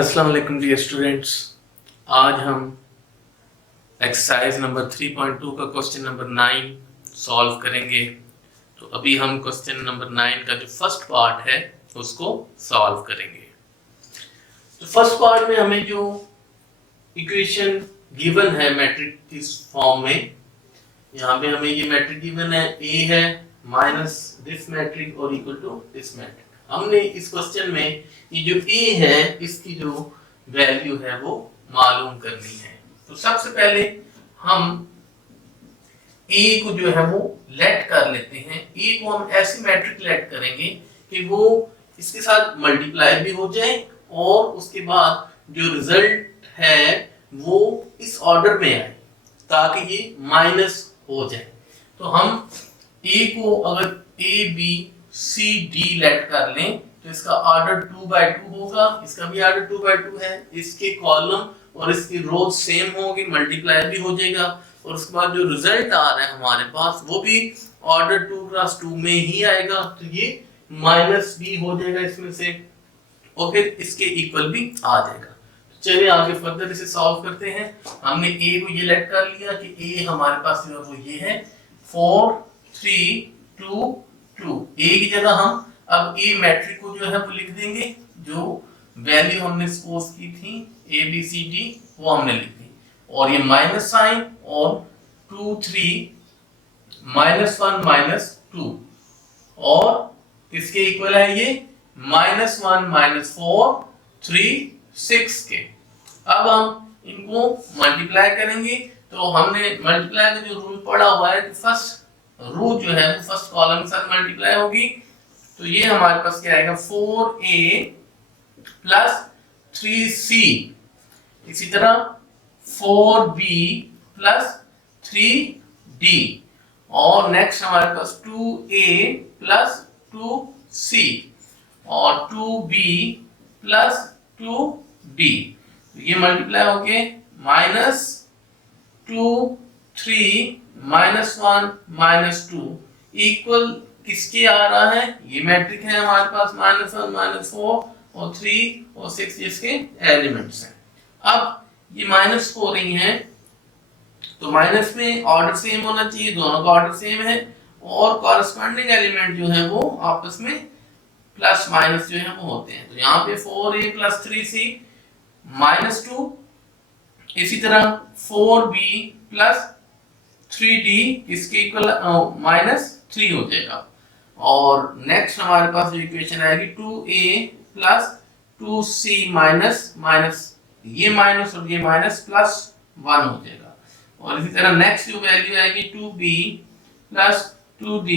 अस्सलाम वालेकुम dear students. आज हम एक्सरसाइज नंबर 3.2 का क्वेश्चन नंबर 9 सॉल्व करेंगे। तो अभी हम क्वेश्चन नंबर 9 का जो फर्स्ट पार्ट है उसको सॉल्व करेंगे। तो फर्स्ट पार्ट में हमें जो इक्वेशन गिवन है मैट्रिक इस फॉर्म में, यहाँ पे हमें ये मैट्रिक गिवन है, ए है माइनस दिस मैट्रिक और इक्वल टू दिस मैट्रिक। हमने इस क्वेश्चन में ये जो ए है इसकी जो वैल्यू है वो मालूम करनी है। तो सबसे पहले हम ए को जो है वो लेट कर लेते हैं। ए को हम ऐसी मैट्रिक लेट करेंगे कि वो इसके साथ मल्टीप्लाई भी हो जाए और उसके बाद जो रिजल्ट है वो इस ऑर्डर में आए ताकि ये माइनस हो जाए। तो हम ए को अगर A B C D let कर लें तो इसका ऑर्डर 2/2 होगा, इसका भी ऑर्डर 2/2 है, इसके कॉलम और इसकी रोज सेम होगी, मल्टीप्लाई भी हो जाएगा और उसके बाद जो रिजल्ट आ रहा है हमारे पास वो भी ऑर्डर 2x2 में ही आएगा। तो ये माइनस भी हो जाएगा इसमें से और फिर इसके इक्वल भी आ जाएगा। चलिए आगे फर्दर इसे सॉल्व करते हैं। हमने ए को ये लेट कर लिया कि ए हमारे पास जो है वो ये है 4 3 2 2। ए की जगह हम अब ए मैट्रिक को जो है वो लिख देंगे, जो वैल्यू हमने सपोज की थी ए बी सी डी वो हमने लिख दी और ये माइनस साइन और 2 3 -1 -2 और इसके इक्वल है ये -1 -4 3 6 के। अब हम इनको मल्टीप्लाई करेंगे। तो हमने मल्टीप्लाई का जो रूल पढ़ा हुआ है कि फर्स्ट रो जो है वो फर्स्ट कॉलम के साथ मल्टीप्लाई होगी। तो ये हमारे पास क्या आएगा 4a प्लस 3c, इसी तरह 4b प्लस 3d और नेक्स्ट हमारे पास 2a प्लस 2c और 2b प्लस 2d। ये मल्टीप्लाई हो गए -2 3 -1 -2 इक्वल किसके आ रहा है, ये मैट्रिक है हमारे पास -1 -4 और 3 और 6 इसके एलिमेंट्स हैं। अब ये माइनस हो रही हैं तो माइनस में ऑर्डर सेम होना चाहिए, दोनों का ऑर्डर सेम है और कॉरेस्पॉन्डिंग एलिमेंट जो है वो आपस में प्लस माइनस जो है वो होते हैं। तो यहाँ पे 4a प्लस 3c -2, इसी तरह 4b प्लस 3d इसके इक्वल -3 हो जाएगा और नेक्स्ट हमारे पास जो इक्वेशन आएगी 2a प्लस 2c माइनस ये माइनस और ये माइनस +1 हो जाएगा और इसी तरह नेक्स्ट जो वैल्यू आएगी 2b प्लस 2d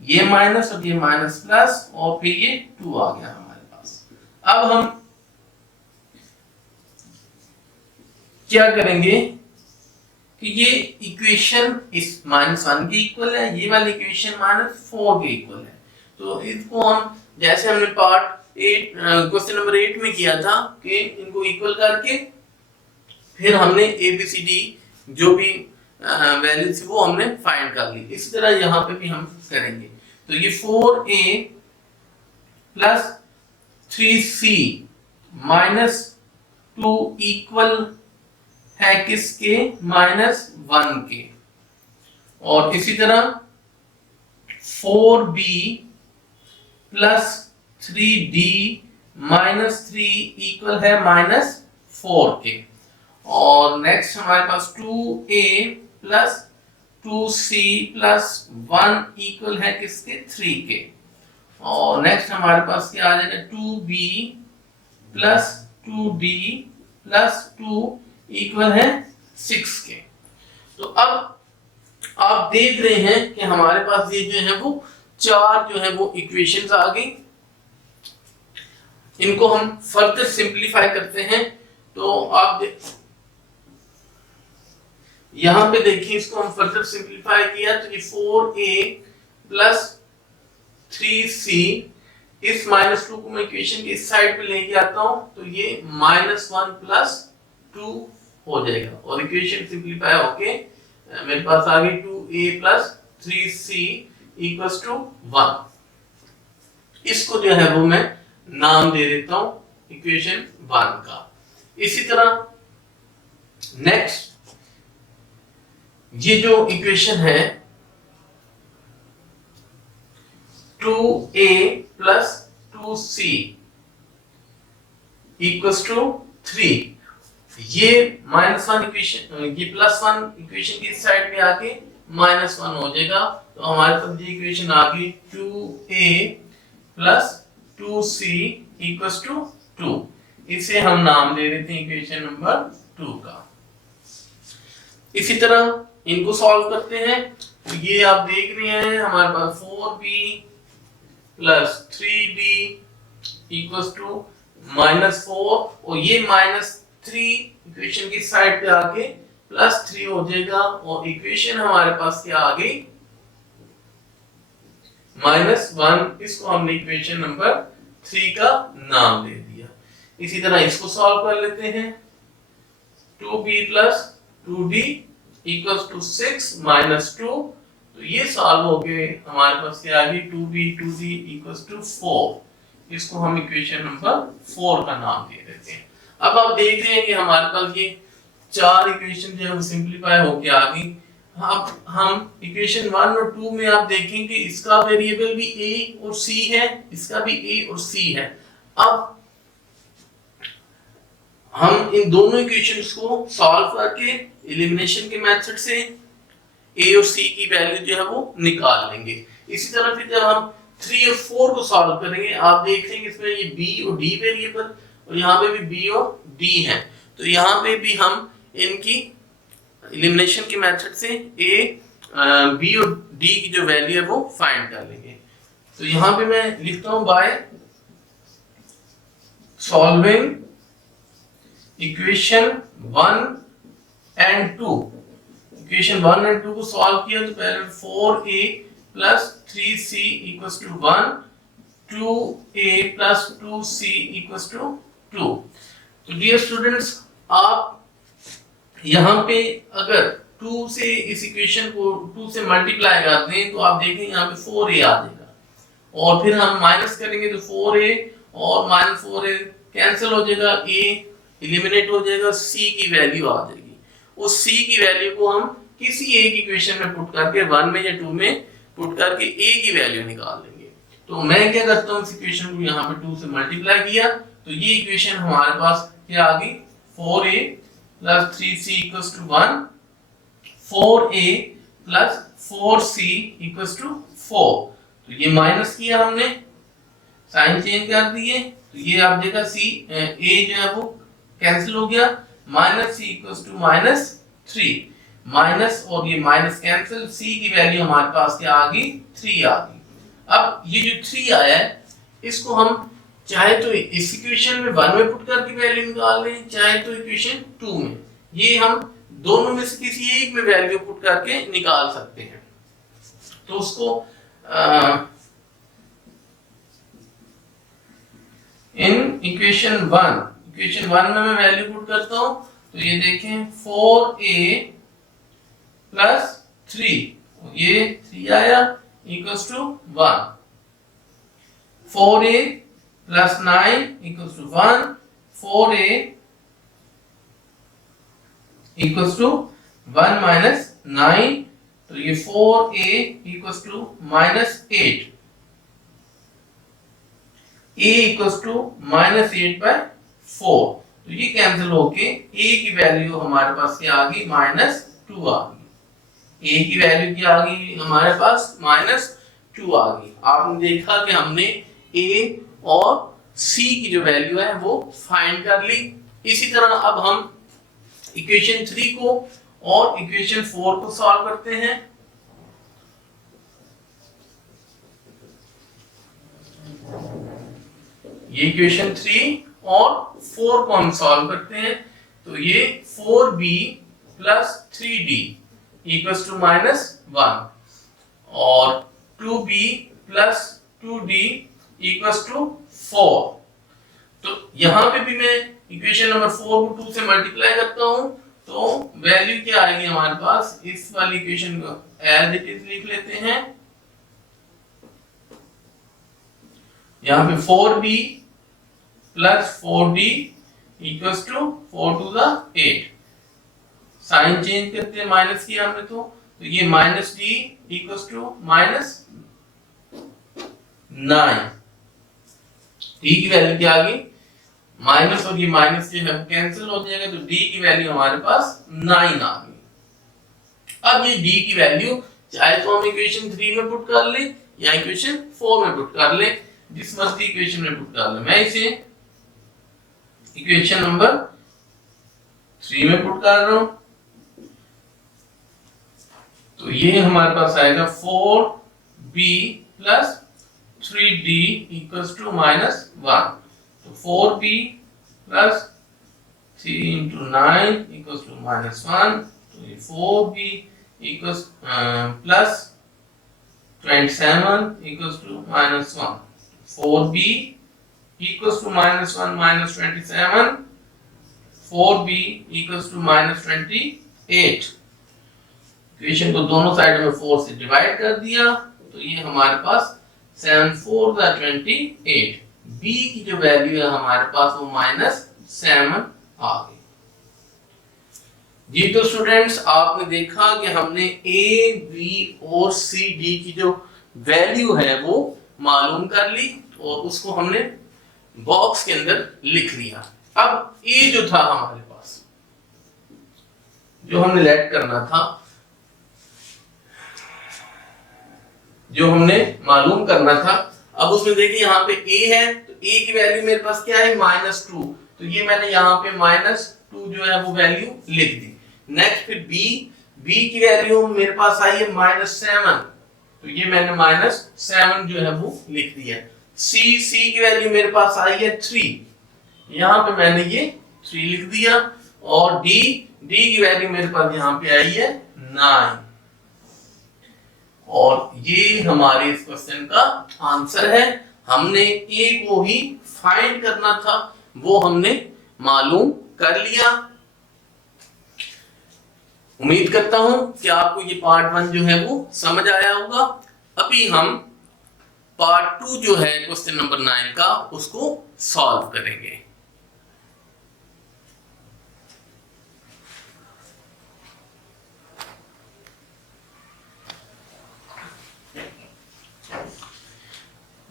ये माइनस और ये माइनस प्लस और फिर ये 2 आ गया हमारे पास। अब हम क्या करेंगे कि ये इक्वेशन इस -1 के इक्वल है, ये वाली इक्वेशन -4 के इक्वल है। तो इसको हम जैसे हमने पार्ट 8 क्वेश्चन नंबर 8 में किया था कि इनको इक्वल करके फिर हमने ए बी सी डी जो भी वैल्यू थी वो हमने फाइंड कर ली। इसी तरह यहाँ पे भी हम करेंगे। तो ये 4a प्लस 3c -2 इक्वल है किसके, -1 के और इसी तरह 4b प्लस 3d -3 इक्वल है -4 के और नेक्स्ट हमारे पास 2a plus 2c plus 1 equal है किसके, 3 के और नेक्स्ट हमारे पास क्या आ जाएगा 2b plus 2d plus 2 equal है 6 के। तो अब आप देख रहे हैं कि हमारे पास ये जो है वो चार जो है वो इक्वेशंस आ गई। इनको हम फर्दर सिंपलीफाई करते हैं। तो आप यहां पे देखिए, इसको हम फर्दर सिंपलीफाई किया तो ये 4a प्लस 3c, इस -2 को मैं इक्वेशन की इस साइड पे लेके आता हूं तो ये -1 प्लस 2 हो जाएगा और इक्वेशन सिंपलीफाई होके मेरे पास आ गई 2a plus 3c equals to 1। इसको जो है वो मैं नाम दे देता हूं इक्वेशन 1 का। इसी तरह नेक्स्ट ये जो इक्वेशन है 2a plus 2c equals to 3, ये -1 इक्वेशन, ये +1 इक्वेशन की साइड में आके -1 हो जाएगा। तो हमारे पास ये इक्वेशन आ गई 2a plus 2c equals to 2। इसे हम नाम दे देते हैं इक्वेशन नंबर 2 का। इसी तरह इनको सॉल्व करते हैं। तो ये आप देख रहे हैं हमारे पास 4b plus 3b equals to -4, और ये -3 इक्वेशन की साइड पे आके +3 हो जाएगा, और इक्वेशन हमारे पास क्या आ गई -1। इसको हमने इक्वेशन नंबर 3 का नाम दे दिया। इसी तरह इसको सॉल्व कर लेते हैं। 2b plus 2d equals to 6 minus 2, तो ये सॉल्व हो गए। हमारे पास क्या आ गई 2b 2d इक्वल्स टू 4। इसको हम इक्वेशन नंबर 4 का नाम दे देते हैं। अब आप देख रहे हैं कि हमारे पास ये 4 इक्वेशन जो है वो सिंपलीफाई होके आ गई। अब हम इक्वेशन 1 और 2 में आप देखेंगे इसका वेरिएबल भी a और c है, इसका भी a और c है। अब हम इन दोनों इक्वेशंस को सॉल्व करके एलिमिनेशन के मेथड से a और c की वैल्यू जो है वो निकाल लेंगे। इसी तरह फिर जब हम 3 और 4 को सॉल्व करेंगे, आप देखेंगे इसमें ये b और d वेरिएबल, और यहाँ पे भी b और d है। तो यहाँ पे भी हम इनकी एलिमिनेशन के मेथड से a b और d की जो वैल्यू है वो फाइंड कर लेंगे। तो यहाँ पे मैं लिखता हूँ by solving equation 1 and 2। Equation 1 and 2 को सॉल्व किया तो पहले 4a plus 3c equals to 1, 2a plus 2c equals to 2। तो डियर स्टूडेंट्स, आप यहाँ पे अगर 2 से इस इक्वेशन को 2 से मल्टीप्लाई करते हैं तो आप देखें यहाँ पे 4a आ जाएगा, और फिर हम माइनस करेंगे तो 4a और -4a कैंसिल हो जाएगा, a एलिमिनेट हो जाएगा, c की वैल्यू आ जाएगी। उस c की वैल्यू को हम किसी एक इक्वेशन में पुट करके 1 में या 2 में पुट करके a की वैल्यू निकाल लेंगे। तो मैं क्या करता हूँ, इस इक्वेशन को यहाँ पे 2 से मल्टीप्लाई किया तो ये इक्वेशन हमारे पास क्या आ गई 4a plus 3c equals to 1, 4a plus 4c equals to 4। तो ये माइनस किया हमने, साइन चेंज कर दिए, तो ये आप देखा c a जो है वो कैंसिल हो गया, -c इक्वल्स टू -3, माइनस और ये माइनस कैंसिल, c की वैल्यू हमारे पास क्या आ गई 3 आ गई। अब ये जो 3 आया है इसको हम चाहे तो इस इक्वेशन में 1 में पुट करके वैल्यू निकाल लें, चाहे तो इक्वेशन 2 में, ये हम दोनों में से किसी एक में वैल्यू पुट करके निकाल सकते हैं। तो उसको इन इक्वेशन 1 में मैं वैल्यू पुट करता हूं, तो ये देखें 4a प्लस 3, ये 3 आया equals to 1, 4a plus 9 equals to 1, 4a equals to 1 minus 9, तो ये 4a equals to -8, a equals to -8/4। तो ये कैंसिल होके a की वैल्यू हमारे पास क्या आ गई -2 आ गई। a की वैल्यू क्या आ गई हमारे पास -2 आ गई। आपने देखा कि हमने a और c की जो वैल्यू है वो फाइंड कर ली। इसी तरह अब हम इक्वेशन 3 को और इक्वेशन 4 को सॉल्व करते हैं। ये इक्वेशन 3 और 4 को हम सॉल्व करते हैं, तो ये 4b plus 3d equals to -1 और 2b plus 2d equals to 4। तो यहां पे भी मैं इक्वेशन नंबर 4 को 2 से मल्टीप्लाई करता हूं, तो वैल्यू क्या आएगी हमारे पास, इस वाली इक्वेशन को एज इट इज लिख लेते हैं। यहाँ पे 4b plus 4d equals to 4 to the 8। Sign change करते हैं, माइनस किया हमने तो ये minus D equals to minus 9। D की वैल्यू क्या आ गई, माइनस, और ये माइनस जो है कैंसिल हो जाएगा, तो डी की वैल्यू हमारे पास 9 आ गई। अब ये डी की वैल्यू चाहे तो हम इक्वेशन 3 में पुट कर ले या इक्वेशन 4 में पुट कर ले, जिस मर्जी इक्वेशन में पुट कर ले। मैं इसे इक्वेशन नंबर 3 में पुट कर रहा हूं, तो ये हमारे पास आएगा 4b plus 3d equals to minus 1। तो 4b plus 3 into 9 equals to minus 1। तो ये 4b equals plus 27 equals to minus 1। 4b equals to minus 1 minus 27, 4b equals to minus 28। Equation को दोनों साइड में 4 से डिवाइड कर दिया, तो ये हमारे पास 7 4 द 28। b की जो वैल्यू है हमारे पास वो -7 आ गई। जी तो स्टूडेंट्स, आपने देखा कि हमने a, b और c, d की जो वैल्यू है वो मालूम कर ली और उसको हमने बॉक्स के अंदर लिख लिया। अब a जो था हमारे पास, जो हमने लेट करना था, जो हमने मालूम करना था, अब उसमें देखिए यहाँ पे a है, तो a की वैल्यू मेरे पास क्या है -2, तो ये मैंने यहाँ पे -2 जो है वो वैल्यू लिख दी। नेक्स्ट फिर b की वैल्यू मेरे पास आई है -7, तो ये मैंने -7 जो है वो लिख दिया। c की वैल्यू मेरे पास आई है 3, यहाँ पे मैंने ये 3 लिख दिया। और d की वैल्यू मेरे पास यहाँ पे आई है 9। और ये हमारे इस क्वेश्चन का आंसर है। हमने a को ही फाइंड करना था, वो हमने मालूम कर लिया। उम्मीद करता हूं कि आपको ये पार्ट 1 जो है वो समझ आया होगा। अभी हम पार्ट 2 जो है क्वेश्चन नंबर 9 का, उसको सॉल्व करेंगे।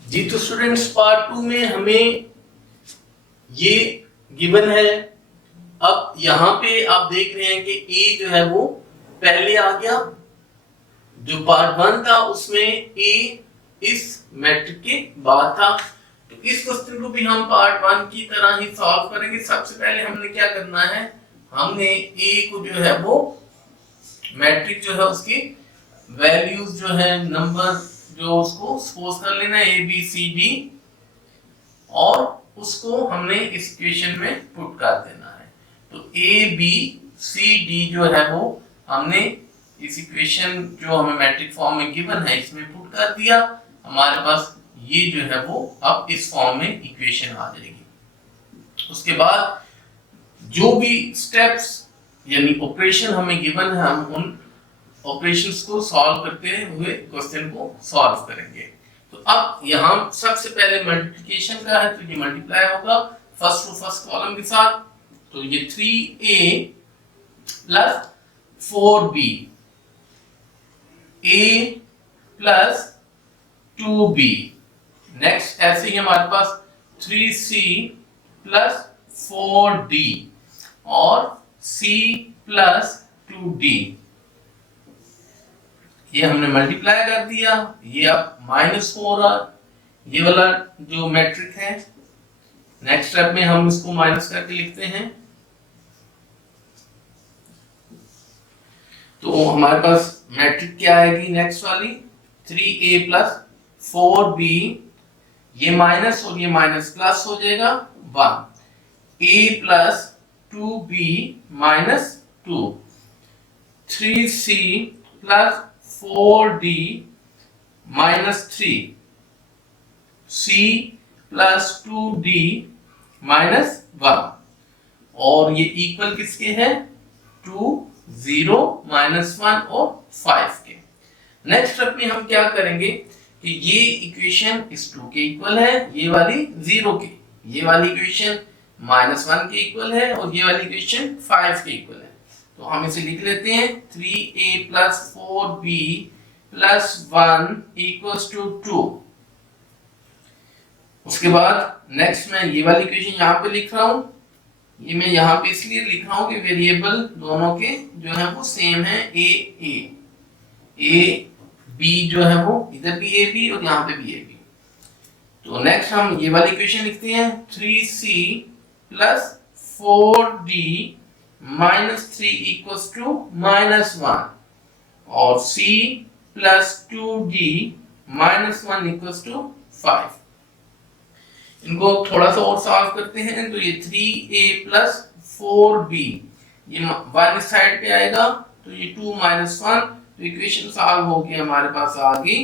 जी तो स्टूडेंट्स, पार्ट 2 में हमें ये गिवन है। अब यहाँ पे आप देख रहे हैं कि a जो है वो पहले आ गया। जो पार्ट 1 था उसमें a इस मैट्रिक के बाद था, तो इस क्वेश्चन को भी हम पार्ट 1 की तरह ही सॉल्व करेंगे। सबसे पहले हमने क्या करना है, हमने a को जो है वो मैट्रिक जो है उसकी वैल्यूज जो है, नंबर जो उसको सपोज कर लेना है a b c d, और उसको हमने इस इक्वेशन में पुट कर देना है। तो a b c d जो है वो हमने इस इक्वेशन जो हमें मैट्रिक फॉर्म में गिवन है इसमें पुट कर दिया। हमारे पास ये जो है वो अब इस फॉर्म में इक्वेशन आ जाएगी। उसके बाद जो भी स्टेप्स यानी ऑपरेशन हमें गिवन है, हम उन ऑपरेशंस को सॉल्व करते हुए क्वेश्चन को सॉल्व करेंगे। तो अब यहाँ सबसे पहले मल्टीप्लिकेशन का है, तो ये मल्टीप्लाई होगा फर्स्ट टू फर्स्ट कॉलम के साथ। तो ये 3a plus 4b, a plus 2b। Next ऐसे ही हमारे पास 3c प्लस 4d और c प्लस 2d। ये हमने मल्टीप्लाई कर दिया, ये अब -4 ये वाला जो मैट्रिक है। नेक्स्ट स्टेप में हम इसको माइनस करके लिखते हैं, तो हमारे पास मैट्रिक क्या आएगी नेक्स्ट वाली, 3a प्लस 4b, ये माइनस और ये माइनस प्लस हो जाएगा 1, a plus 2b minus 2, 3c plus 4d minus 3, c plus 2d minus 1, और ये इक्वल किसके हैं, 2, 0, -1 और 5 के। नेक्स्ट स्टेप में हम क्या करेंगे कि ये इक्वेशन इस 2 के इक्वल है, ये वाली 0 के, ये वाली इक्वेशन -1 के इक्वल है और ये वाली इक्वेशन 5 के इक्वल है। तो हम इसे लिख लेते हैं 3a + 4b + 1 = 2। उसके बाद नेक्स्ट मैं ये वाली इक्वेशन यहाँ पे लिख रहा हूँ। ये मैं यहाँ पे इसलिए लिख रहा हूँ कि वेरिएबल दोनों के जो है वो सेम है, a b जो है वो इधर भी a b और यहाँ पे भी a b। तो नेक्स्ट हम ये वाली इक्वेशन लिखते हैं 3c + 4d - 3 = -1 और c + 2d - 1 = 5। इनको थोड़ा सा और सॉल्व करते हैं। तो ये 3a + 4b ये 1 साइड पे आएगा, तो ये 2 - 1, तो इक्वेशन सॉल्व हो गई हमारे पास आ गई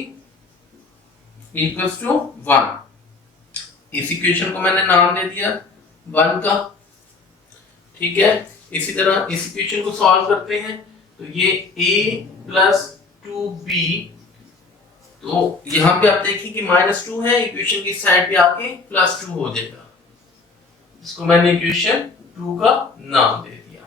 = 1। इस इक्वेशन को मैंने नाम दे दिया 1 का, ठीक है। इसी तरह इस इक्वेशन को सॉल्व करते हैं। तो ये a + 2b, तो यहाँ पे आप देखिए कि -2 है, इक्वेशन की साइड पे आके +2 हो जाएगा। इसको मैंने इक्वेशन 2 का नाम दे दिया।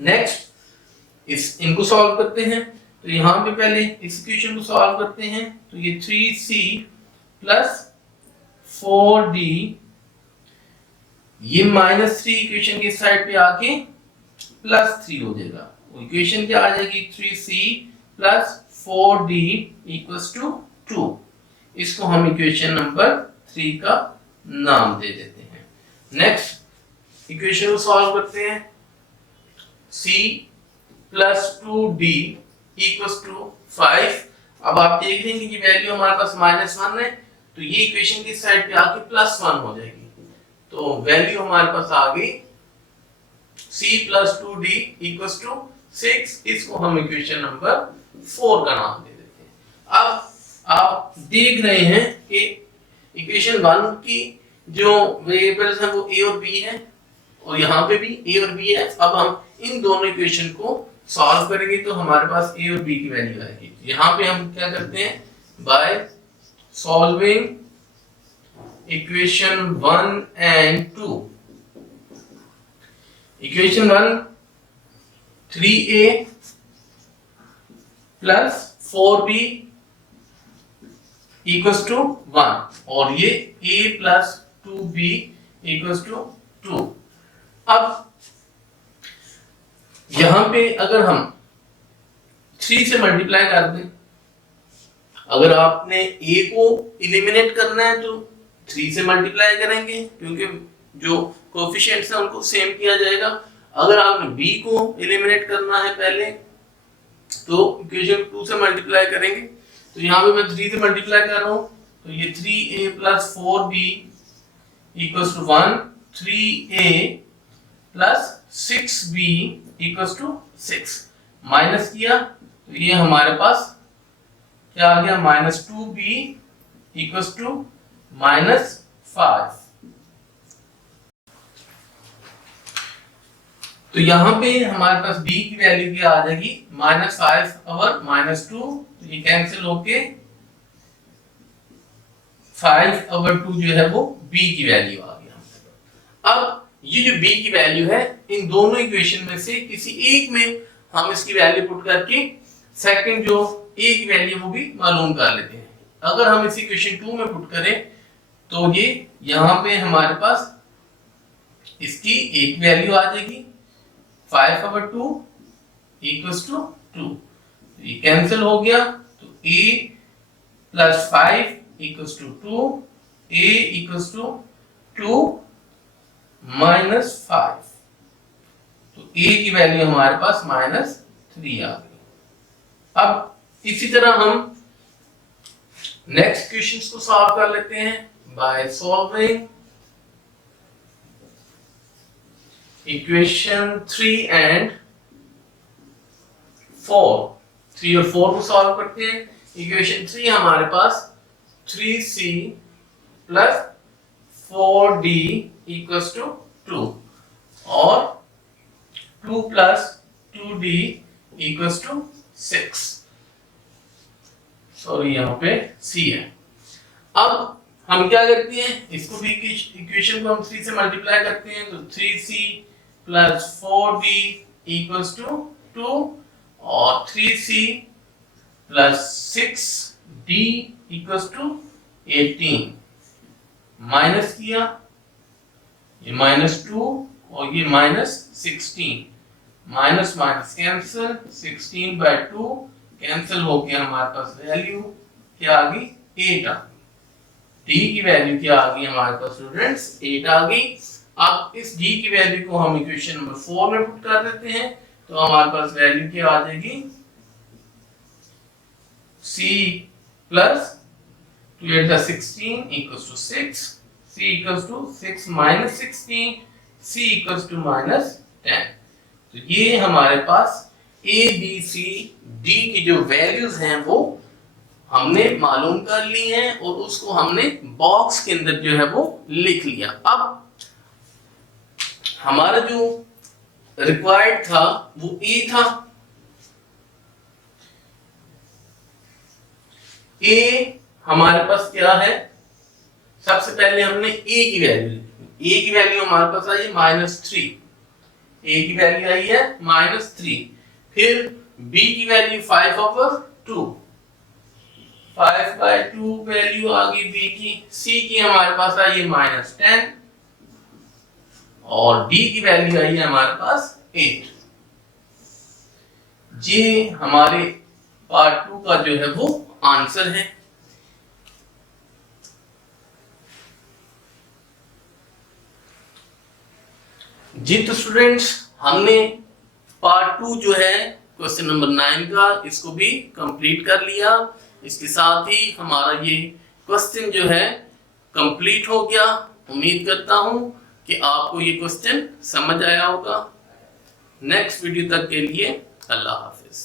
नेक्स्ट इनको सॉल्व करते हैं। तो यहाँ पे पहले इस इक्वेशन को सॉल्व करते हैं। तो ये 3c + 4d ये -3 इक्वेशन की साइड पे आके +3 हो जाएगा। इक्वेशन क्या आ जाएगी 3c + 4d = 2। इसको हम इक्वेशन नंबर 3 का नाम दे देते हैं। नेक्स्ट इक्वेशन को सॉल्व करते हैं। c + 2d = 5। अब आप देख रहे हैं कि वैल्यू हमारे पास -1 है, तो ये इक्वेशन की साइड पे आके +1 हो जाएगी। तो वैल्यू हमारे पास आ गई c + 2d = 6। इसको हम इक्वेशन नंबर 4 का नाम दे देते हैं। अब आप देख रहे हैं कि इक्वेशन 1 की जो वेरिएबल्स हैं वो a और b है और यहाँ पे भी a और b है। अब हम इन दोनों इक्वेशन को सॉल्व करेंगे तो हमारे पास a और b की वैल्यू आएगी। यहाँ पे हम क्या करते हैं, bye solving equation 1 and 2। Equation 1 3a + 4b = 1 और ये a + 2b = 2। अब यहां पे अगर हम 3 से मल्टीप्लाई कर दें, अगर आपने a को एलिमिनेट करना है तो 3 से मल्टीप्लाई करेंगे क्योंकि जो कोएफिशिएंट्स हैं उनको सेम किया जाएगा। अगर आपने b को एलिमिनेट करना है पहले तो इक्वेशन 2 से मल्टीप्लाई करेंगे। तो यहाँ पे मैं 3 से मल्टीप्लाई कर रहा हूँ, तो ये 3a + 4b = 1, 3a + 6b = 6। Minus किया तो ये हमारे पास क्या आ गया, -2b = -5। तो यहाँ पे हमारे पास b की वैल्यू क्या आ जाएगी, -5/-2, तो ये कैंसिल होके 5/2 जो है वो b की वैल्यू आ गया। अब ये जो b की वैल्यू है, इन दोनों इक्वेशन में से किसी एक में हम इसकी वैल्यू पुट करके सेकंड जो a की वैल्यू वो भी मालूम कर लेते हैं। अगर हम इस इक्वेशन 2 में पुट करें तो ये यहाँ पे हमारे पास इसकी एक वैल्यू आ जाएगी 5/2 = 2। ये कैंसिल हो गया, तो a + 5 = 2, a = 2 - 5, तो a की वैल्यू हमारे पास -3 आ गई। अब इसी तरह हम नेक्स्ट क्वेश्चंस को सॉल्व कर लेते हैं बाय सॉल्विंग इक्वेशन 3 and 4। 3 और 4 को सॉल्व करते हैं। इक्वेशन 3 हमारे पास 3c + 4d = 2 और 2 + 2d = 6। सॉरी यहाँ पे c है। अब हम क्या करते हैं, इसको भी इक्वेशन को हम 3 से मल्टीप्लाई करते हैं, तो 3c plus 4d equals to 2 और 3c plus 6d equals to 18। Minus किया, ये -2 और ये -16, माइनस माइनस कैंसिल, 16/2 कैंसिल हो गया, हमारे पास वैल्यू क्या आ गई, 8 आ गई। d की वैल्यू क्या आ गई हमारे पास स्टूडेंट्स, 8 आ गई। अब इस d की वैल्यू को हम इक्वेशन नंबर 4 में पुट कर देते हैं, तो हमारे पास वैल्यू क्या आ जाएगी, c plus 2 8 16 equals to 6, c equals to 6 minus 16, c equals to -10। तो ये हमारे पास a b c d की जो वैल्यूज हैं वो हमने मालूम कर ली हैं और उसको हमने बॉक्स के अंदर जो है वो लिख लिया। अब हमारा जो रिक्वायर्ड था वो a था, a हमारे पास क्या है, सबसे पहले हमने a की वैल्यू, a की वैल्यू हमारे पास आई है -3, a की वैल्यू आई है -3, फिर b की वैल्यू 5/2, 5/2 वैल्यू आ गई b की, c की हमारे पास आई है -10 और d की वैल्यू आई है हमारे पास 8। ये हमारे पार्ट 2 का जो है वो आंसर है। जी तो स्टूडेंट्स, हमने पार्ट 2 जो है क्वेश्चन नंबर 9 का, इसको भी कंप्लीट कर लिया। इसके साथ ही हमारा ये क्वेश्चन जो है कंप्लीट हो गया। उम्मीद करता हूं कि आपको ये क्वेश्चन समझ आया होगा। नेक्स्ट वीडियो तक के लिए अल्लाह हाफिज।